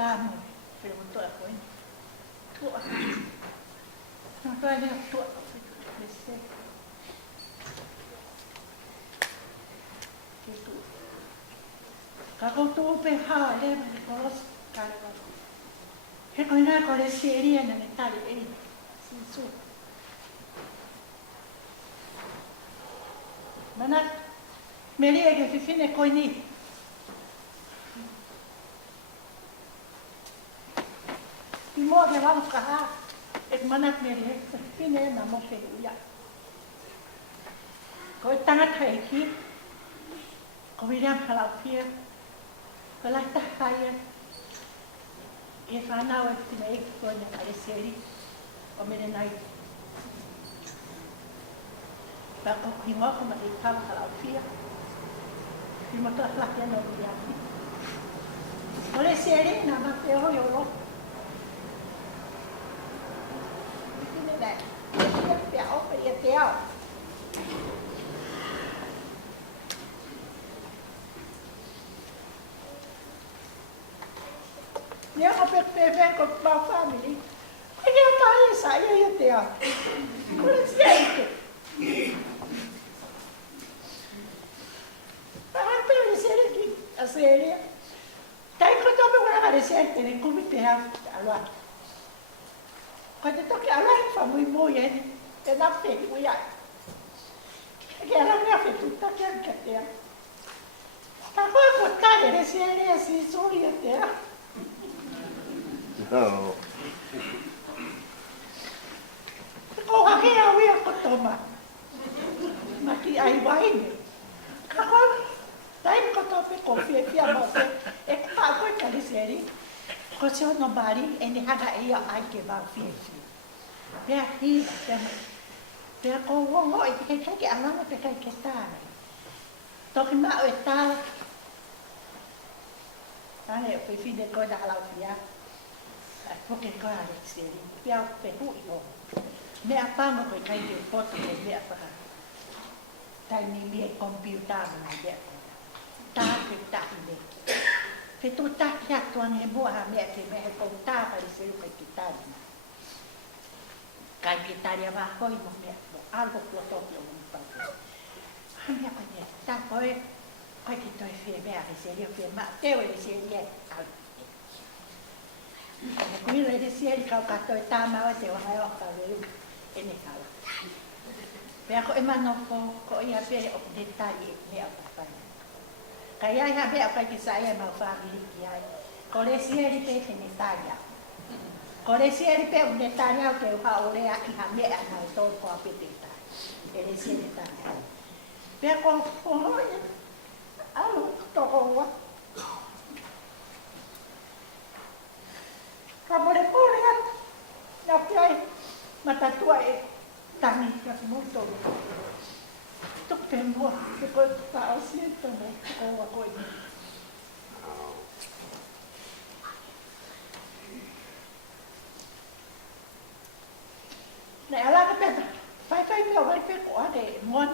tamu pero to ko ni to no to ni to bese ke tu ka ko tu pe ha le ko ka he ko na ko le seria na tali e si su mana melia che fine ko ni mo che vamos a et manat melia fine na mo fe ya ko tanga thai ki ko William Halapia ko la ta haya e fa na wa ti mai ko na ale seri o me nai pa ko ki mo ko ma e fa Halapia ki mo ta la ke no ya ko le seri na ma te ho yo lo này béo phải kéo nếu mà biết về về của bao family anh em ta là sai vậy thế à có là gì mà anh phải là sai cái à sai cái có cho mình là cái sai cái này cũng biết thế à alright quando tocca a lei fa muy e la fede muy ai che la mia fe tutta che anche te ma poi portare le serie si soli a te no oh che ha via cotoma ma chi hai vai che cosa dai cotope con fie a volte e fa questa le serie così non bari e ne haga ia ai che va fie ya hi ya ko wo i ke ke ala pe ke ta to ki ma o ta ane pe fi de ko da la fia ko ke ko ale seri pia pe hu yo me apa mo ko kai de foto de me apa tai ni mi computer na de ta ke ta ni pe tu ta ya to ne bo ha me ke me ko ta pa se lu ke ta kai Italia va hoi mo me algo plotopio un po. Mia quindi sta poi che toi fie bere serie fie ma te o le serie al. Quindi le serie che ho fatto e tama o te o hai o fare e ne cala. Per co e ma non co ia per o dettagli ne ho fare. Kai ai ha be a che sai ma fare lì che hai. Con le serie che in Italia. Ko le sieri pe un dettaglio che fa ore a chi ha me a mai to ko apetita e le sieri dettaglio per con noi allo to wa capore pure na piai ma tatua e tani che molto to tempo che poi sta siento mo o wa ko này là cái bên phải biểu cái bên của để muốn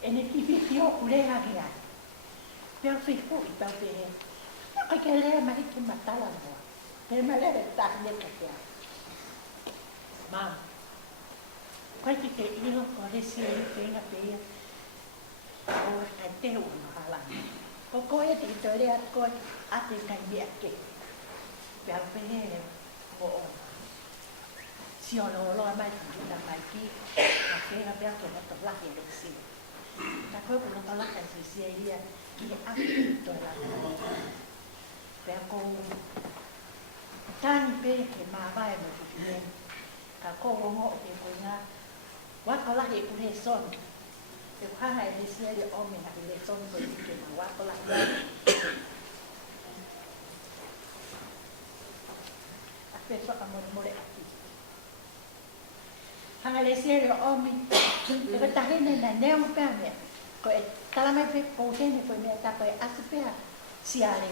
em đi video của đây là gì à biểu Facebook biểu về cái này mà cái mặt ta là gì thế mà lại đặt lên cái gì mà quay cái yêu có cái gì cái là cái ôi cái tiêu nó là có coi thì tới đây coi ăn thì cái miệng kì biểu về bộ io non l'ho mai sentita mai chi perché abbiamo trovato la che sì da quello non la che si sia chi ha tutto la per con tanti che ma vai ma tutti ne ka ko ngo e ko na wa ko la e ko he son e kwa ha e sia de o me na le son ko ke ma wa ko la a pe fa amore hanga le serio omi e ko tahi na neo pe me ko e tala mai pe po ne foi me ta ko e aspe siare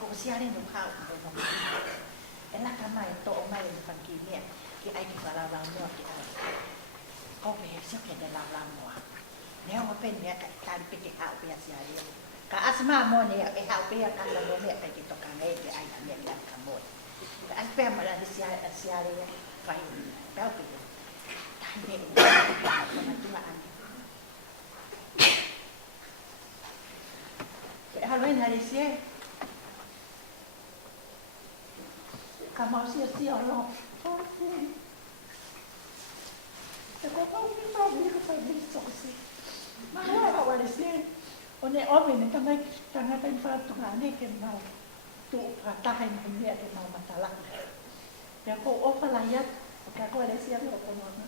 ko siare no ka no e la kama e to mai no fanki me ki ai ki fala la mo ki ai ko pe se ke de la mo neo pe me ka pe ke ha pe siare ka asma mo ni e hau pe ka la mo me pe ki to ka ngai te ai ka me la ka mo ka as pe ma la di sia le fai ka pe ta me ka ma tu an ke haloi na di sia ka mau sia lo e ko pa mi pa mi ko pa mi so si ma ha wa le sia o ne ome ne tamai tangata i whātunga ne ke mau tu whātahe mai mea ke mau matalaka. Pea ko ofala iat, o kia koe le sia mea konoana.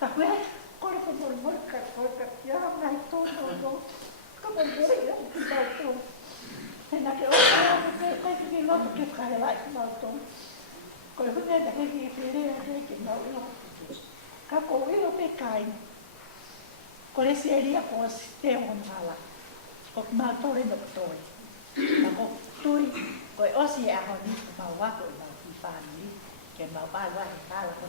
Ka koe, kore ko mori ka koe ka kia ngai tō. Ka mori ia ki mau tō. He na ke ofala ne koe ki loto ke whaelai ki mau tō. Koe hune na ke ki whirea ke mau ilo. Ka ko ilo pe kaina. Ko le sia ko te on hala. Ko ma tore no toi. Na ko tui ko osi a ho ni ma wa ko ma ki fa ni ke ma ba wa hala ko